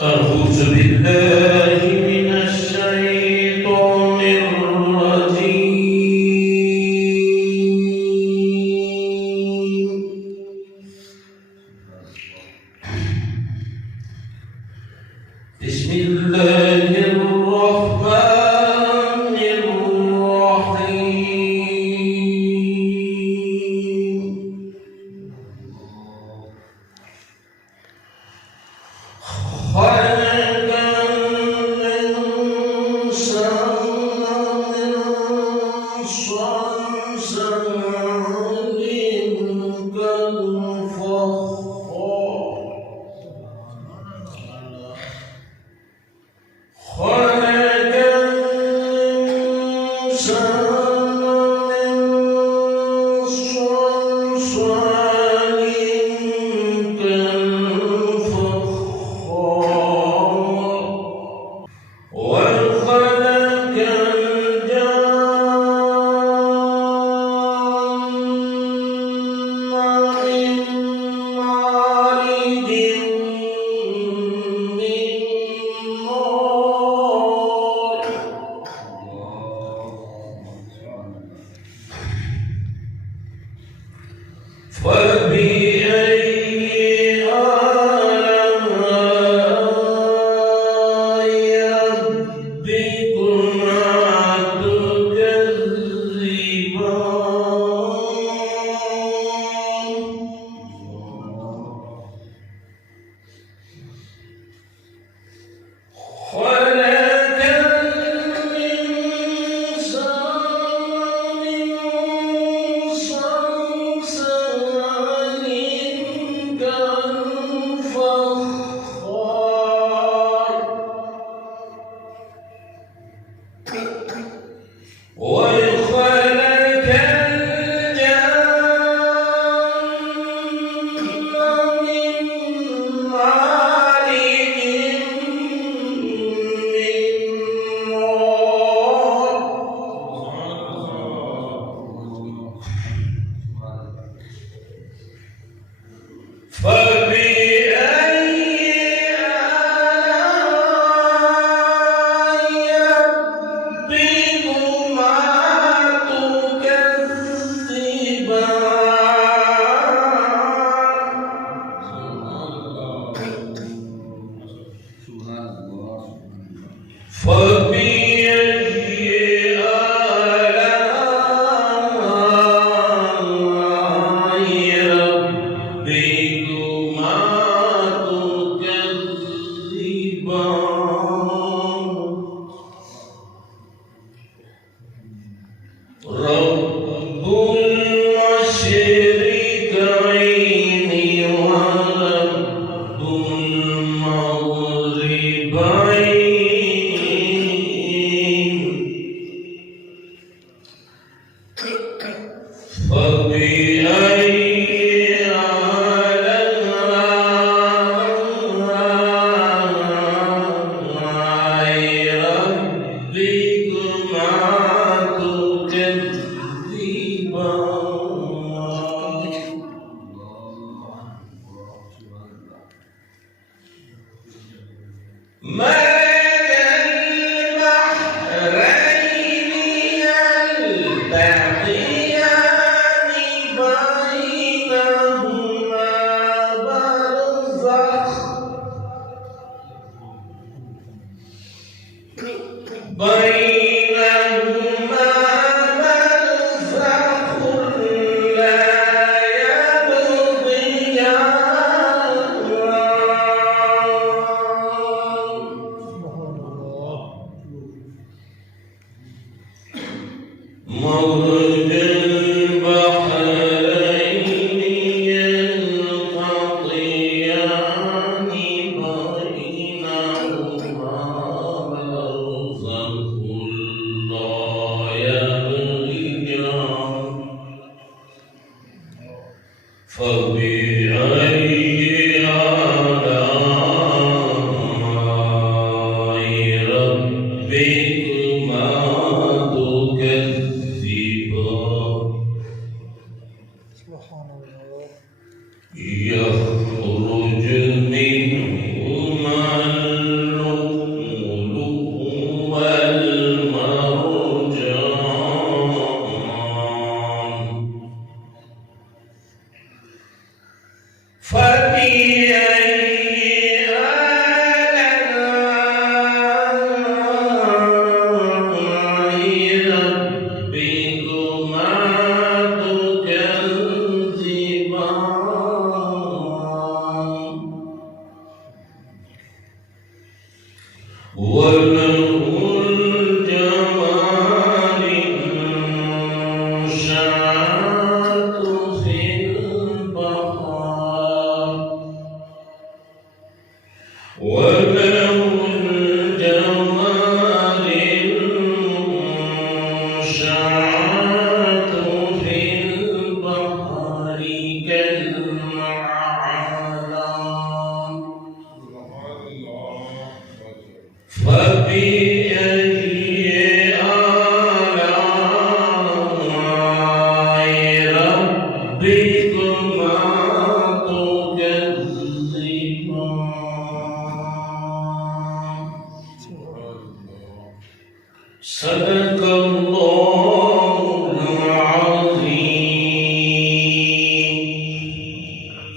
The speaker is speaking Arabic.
أعوذ بالله من الشيطان الرجيم. بسم الله الرحمن الرحيم. خلق الإنسان من صلصال كالفخار. خلق الإنسان من صلصال كالفخار. وخلق الجان من مارج من نار. فبأي آلاء ربكما تكذبان. خلق الإنسان من صلصال كالفخار. وخلق الجان من مارج من نار. فبأي آلاء ربكما تكذبان. فبأي آلاء ربكما تكذبان. رب المشرقين ورب المغربين. فبأي آلاء ربكما تكذبان. مرج البحرين يلتقيان بينهما برزخ لا يبغيان. مرج البحرين يلتقيان بينهما برزخ صدق الله